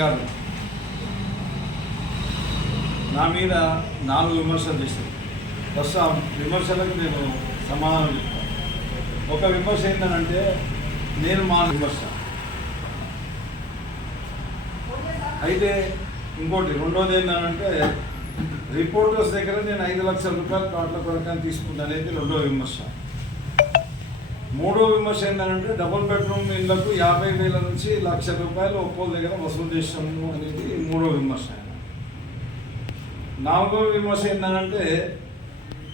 గారు నా మీద నాలుగు విమర్శలు చేశారు. ఫస్ట్ ఆ విమర్శలకు నేను సమాధానం చెప్తాను. ఒక విమర్శ ఏంటంటే నేను మా విమర్శ. అయితే ఇంకోటి రెండోది ఏంటంటే రిపోర్టర్స్ దగ్గర నేను ఐదు లక్షల రూపాయలు ప్లాట్ల కొరకని తీసుకుంటాను అనేది రెండో విమర్శ. మూడో విమర్శ ఏంటంటే డబుల్ బెడ్రూమ్ ఇళ్ళకు యాభై వేల నుంచి లక్ష రూపాయలు ఒక్కో దగ్గర వసూలు చేసాము అనేది మూడో విమర్శ. నాలుగో విమర్శ ఏంటంటే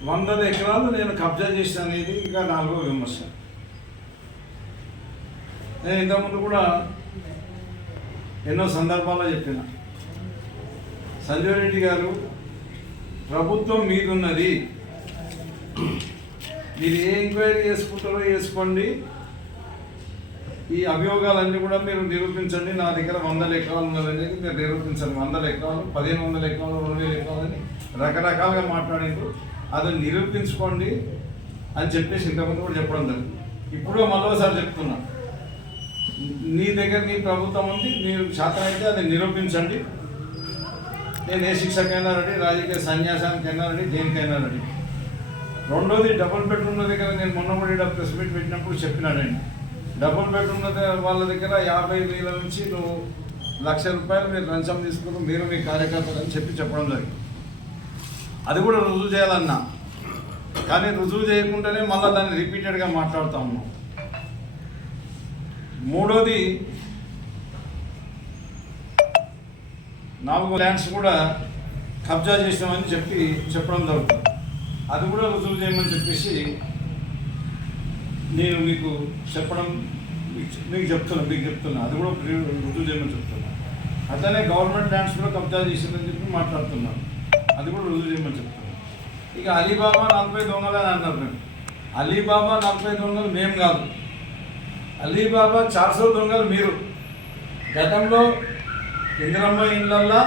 వందల ఎకరాలు నేను కబ్జా చేసిన అనేది ఇంకా నాలుగో విమర్శ. నేను ఇంతకుముందు కూడా ఎన్నో సందర్భాల్లో చెప్పిన. సంజయ్ రెడ్డి గారు ప్రభుత్వం మీదున్నది. మీరు ఏ ఎంక్వైరీ చేసుకుంటారో చేసుకోండి. ఈ అభియోగాలన్నీ కూడా మీరు నిరూపించండి. నా దగ్గర వందల ఎకరాలు ఉన్నదని మీరు నిరూపించండి. వందల ఎకరాలు పదిహేను వందల ఎకరాలు రెండు వేల ఎకరాలని రకరకాలుగా మాట్లాడిండ్రు అది నిరూపించుకోండి అని చెప్పేసి ఇంతకుముందు కూడా చెప్పడం జరిగింది. ఇప్పుడు మరోసారి చెప్తున్నా. నీ దగ్గర నీ ప్రభుత్వం ఉంది మీరు శాతం అయితే అది నిరూపించండి. నేను ఏ శిక్షకైనా రెడీ రాజకీయ సన్యాసానికైనా రెడీ దేనికైనా రెడీ. రెండోది డబుల్ బెడ్రూమ్ల దగ్గర నేను మొన్న కూడా ఈడ ప్రెస్ మీట్ పెట్టినప్పుడు చెప్పినాడండి డబుల్ బెడ్రూమ్ల వాళ్ళ దగ్గర యాభై వేల నుంచి నువ్వు లక్ష రూపాయలు మీరు లంచం తీసుకుని మీరు మీ కార్యకర్తలు అని చెప్పి చెప్పడం జరిగింది. అది కూడా రుజువు చేయాలన్నా. కానీ రుజువు చేయకుండానే మళ్ళీ దాన్ని రిపీటెడ్గా మాట్లాడుతూ ఉన్నాం. మూడోది నాలుగు ల్యాండ్స్ కూడా కబ్జా చేసినామని చెప్పి చెప్పడం జరుగుతుంది. అది కూడా రుజువు చేయమని చెప్పేసి నేను మీకు చెప్పడం మీకు- మీకు చెప్తున్నా మీకు చెప్తున్నా. అది కూడా రుజువు చేయమని చెప్తున్నా. అట్లనే గవర్నమెంట్ ల్యాండ్స్ కూడా కబ్జా చేసిందని చెప్పి మాట్లాడుతున్నాను అది కూడా రుజువు చేయమని చెప్తున్నాను ఇక అలీబాబా నలభై దొంగలు అని అన్నారు మేము అలీబాబా నలభై దొంగలు మేము కాదు. అలీబాబా చార్సో దొంగలు మీరు. గతంలో ఇందిరమ్మ ఇళ్ళల్లో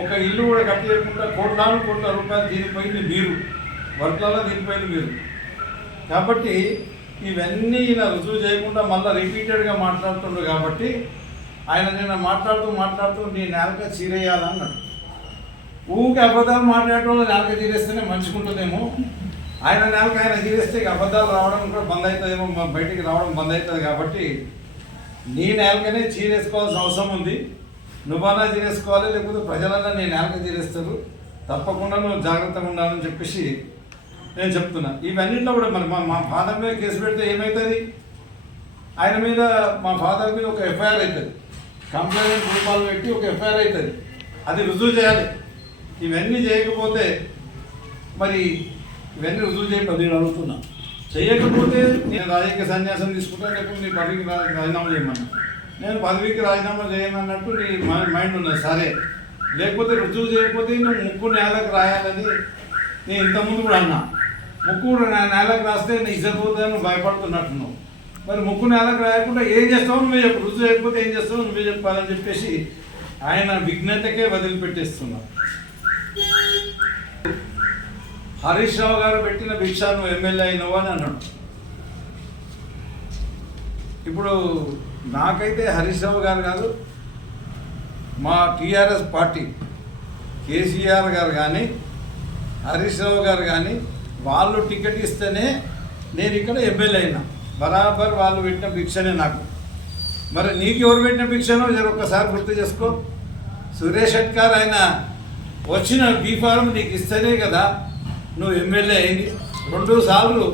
ఒక ఇల్లు కూడా కట్టేయకుండా కోట్లాను కోట్ల రూపాయలు దీనిపోయింది మీరు. వర్క్లలో దీనిపోయింది మీరు. కాబట్టి ఇవన్నీ ఈయన రుజువు చేయకుండా మళ్ళీ రిపీటెడ్గా మాట్లాడుతుండ్రు కాబట్టి ఆయన నిన్న మాట్లాడుతూ మాట్లాడుతూ నీ నేలక చీరేయాలన్నాడు. ఊరికి అబద్ధాలు మాట్లాడటం నేలక చీరేస్తేనే మంచుకుంటుందేమో ఆయన నేలక ఆయన చీరేస్తే అబద్ధాలు రావడం కూడా బంద్ అవుతుందేమో బయటికి రావడం బంద్ అవుతుంది కాబట్టి నీ నేలకనే చీరేసుకోవాల్సిన అవసరం ఉంది. నువ్వన్నా చీరేసుకోవాలి లేకపోతే ప్రజలన్నా నీ నేలక చీరేస్తారు. తప్పకుండా నువ్వు జాగ్రత్తగా ఉండాలని చెప్పేసి నేను చెప్తున్నా. ఇవన్నింటిలో కూడా మరి మా ఫాదర్ మీద కేసు పెడితే ఏమవుతుంది ఆయన మీద మా ఫాదర్ మీద ఒక ఎఫ్ఐఆర్ అవుతుంది కంప్లైంట్ రూపాలు పెట్టి ఒక ఎఫ్ఐఆర్ అవుతుంది అది రుజువు చేయాలి. ఇవన్నీ చేయకపోతే మరి ఇవన్నీ రుజువు చేయకపోతే నేను అడుగుతున్నా. చేయకపోతే నేను రాజకీయ సన్యాసం తీసుకుంటాను లేకపోతే నీ పదవికి రాజీనామా చేయమన్నా. నేను పదవికి రాజీనామా చేయను అన్నట్టు నీ మైండ్ ఉన్నది. సరే. లేకపోతే రుజువు చేయకపోతే నువ్వు ముక్కు నేలకు రాయాలని నేను ఇంతకుముందు కూడా అన్నా. ముక్కు నా నేలకు రాస్తే నీ భయపడుతున్నట్టున్నావు. మరి ముక్కు నేలకు రాయకుండా ఏం చేస్తావు నువ్వే చెప్పు. రుజువు లేకపోతే ఏం చేస్తావు నువ్వే చెప్పాలని చెప్పేసి ఆయన విఘ్నతకే వదిలిపెట్టేస్తున్నావు హరీష్ రావు గారు పెట్టిన భిక్ష నువ్వు ఎమ్మెల్యే అయినవా అని అన్నాడు. ఇప్పుడు నాకైతే హరీష్ రావు గారు కాదు మా టీఆర్ఎస్ పార్టీ కేసీఆర్ గారు కానీ హరీష్ రావు గారు కానీ వాళ్ళు టికెట్ ఇస్తేనే నేను ఇక్కడ ఎమ్మెల్యే అయినా. బరాబర్ వాళ్ళు పెట్టిన భిక్షనే నాకు. మరి నీకు ఎవరు పెట్టిన భిక్షనో జర ఒక్కసారి గుర్తు చేసుకో. సురేష్ షెట్కార్ ఆయన వచ్చిన బీ ఫారం నీకు ఇస్తేనే కదా నువ్వు ఎమ్మెల్యే అయింది. రెండు సార్లు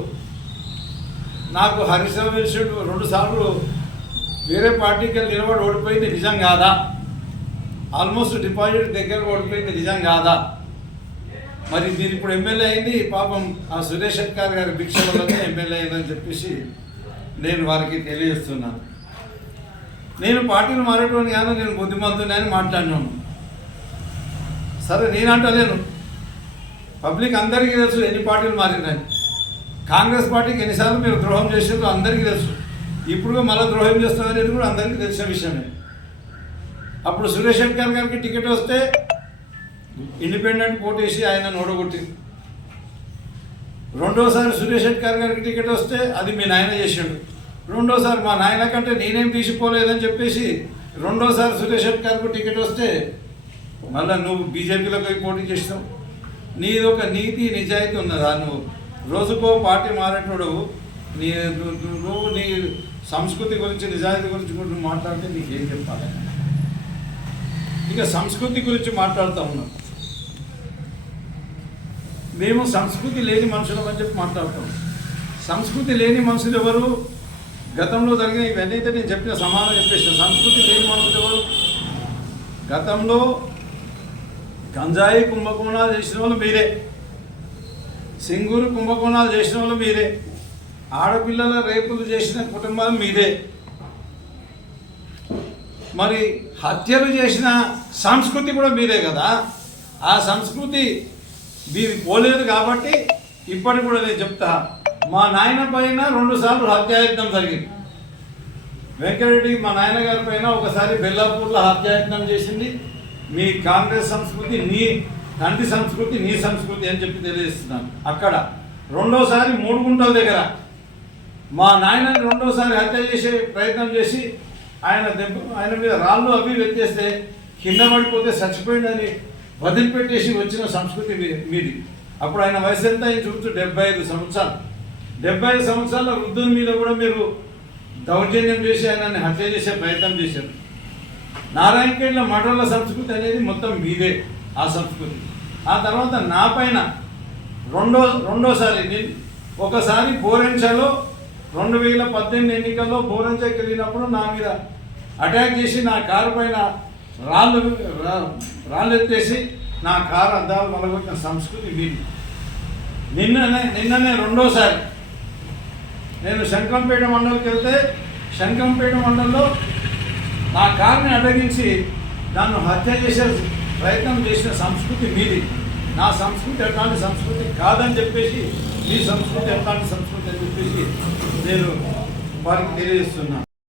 నాకు హరిశ్రావు రెండు సార్లు వేరే పార్టీకి వెళ్ళి నిలబడి ఓడిపోయింది నిజం కాదా? ఆల్మోస్ట్ డిపాజిట్ దగ్గర ఓడిపోయింది నిజం కాదా? మరి మీరు ఇప్పుడు ఎమ్మెల్యే అయింది పాపం ఆ సురేష్ శెట్కార్ గారి భిక్ష వల్లనే ఎమ్మెల్యే అయిందని చెప్పేసి నేను వారికి తెలియజేస్తున్నాను. నేను పార్టీలు మారేటువంటి కానీ నేను బుద్ధిమంతుని అని మాట్లాడినాను. సరే నేనంటలేను. పబ్లిక్ అందరికీ తెలుసు ఎన్ని పార్టీలు మారినాయి కాంగ్రెస్ పార్టీకి ఎన్నిసార్లు మీరు ద్రోహం చేసిందో అందరికీ తెలుసు. ఇప్పుడు మళ్ళీ ద్రోహం చేస్తామనేది కూడా అందరికీ తెలిసిన విషయమే. అప్పుడు సురేష్ శెట్కర్ గారికి టికెట్ వస్తే ఇండిపెండెంట్ పోటీ ఆయన ఓడగొట్టింది రెండోసారి సురేష్ శెట్కర్ గారికి టికెట్ వస్తే అది మీ నాయన చేసిండు. రెండోసారి మా నాయన కంటే నేనేం తీసిపోలేదని చెప్పేసి రెండోసారి సురేష్ శెట్కర్కు టికెట్ వస్తే మళ్ళీ నువ్వు బీజేపీలోకి పోటీ చేస్తావు నీది ఒక నీతి నిజాయితీ ఉన్నదా నువ్వు? రోజుకో పార్టీ మారేటోడు నీ నువ్వు- నీ సంస్కృతి గురించి నిజాయితీ గురించి కూడా నువ్వు మాట్లాడితే నీకేం చెప్పాలి? ఇక సంస్కృతి గురించి మాట్లాడుతూ ఉన్నావు మేము సంస్కృతి లేని మనుషులం అని చెప్పి మాట్లాడుతాం. సంస్కృతి లేని మనుషులు ఎవరు? గతంలో జరిగిన ఇవన్నీ అయితే నేను చెప్పిన సమానం చెప్పేసిన. సంస్కృతి లేని మనుషులు ఎవరు? గతంలో గంజాయి కుంభకోణాలు చేసిన వాళ్ళు మీరే. సింగూరు కుంభకోణాలు చేసిన వాళ్ళు మీరే. ఆడపిల్లల రేపులు చేసిన కుటుంబాలు మీరే. మరి హత్యలు చేసిన సంస్కృతి కూడా మీరే కదా? ఆ సంస్కృతి దీన్ని పోలేదు కాబట్టి ఇప్పటికి కూడా నేను చెప్తా మా నాయన పైన రెండుసార్లు హత్యాయత్నం జరిగింది. వెంకటరెడ్డి మా నాయనగారి పైన ఒకసారి బెల్లాపూర్లో హత్యాయత్నం చేసింది. మీ కాంగ్రెస్ సంస్కృతి నీ తండ్రి సంస్కృతి నీ సంస్కృతి అని చెప్పి తెలియజేస్తున్నాను. అక్కడ రెండోసారి మూడు గుంటల దగ్గర మా నాయనని రెండోసారి హత్య చేసే ప్రయత్నం చేసి ఆయన దెబ్బ ఆయన మీద రాళ్ళు అవి వెత్తేస్తే కింద పడిపోతే చచ్చిపోయిందని వదిలిపెట్టేసి వచ్చిన సంస్కృతి మీది. అప్పుడు ఆయన వయసు ఎంత ఆయన చూపించు? డెబ్బై ఐదు సంవత్సరాలు. డెబ్బై ఐదు సంవత్సరాల వృద్ధుని మీద కూడా మీరు దౌర్జన్యం చేసి ఆయనని హత్య చేసే ప్రయత్నం చేశారు. నారాయణఖేడ్ల మఠంల సంస్కృతి అనేది మొత్తం మీదే ఆ సంస్కృతి. ఆ తర్వాత నా పైన రెండో రెండోసారి నేను ఒకసారి బోరెంచలో రెండు వేల పద్దెనిమిది ఎన్నికల్లో బోరెంచకి వెళ్ళినప్పుడు నా మీద అటాక్ చేసి నా కారు పైన రాళ్ళు రా- రాళ్ళు ఎత్తేసి నా కారు అద్దాలు మొదలుపెట్టిన సంస్కృతి మీది నిన్ననే నిన్ననే రెండోసారి. నేను శంకంపేట మండలికి వెళ్తే శంకంపేట మండలంలో నా కారుని అడ్డగించి నన్ను హత్య చేసే ప్రయత్నం చేసిన సంస్కృతి మీది. నా సంస్కృతి ఎట్లాంటి సంస్కృతి కాదని చెప్పేసి మీ సంస్కృతి ఎట్లాంటి సంస్కృతి అని చెప్పేసి నేను వారికి తెలియజేస్తున్నాను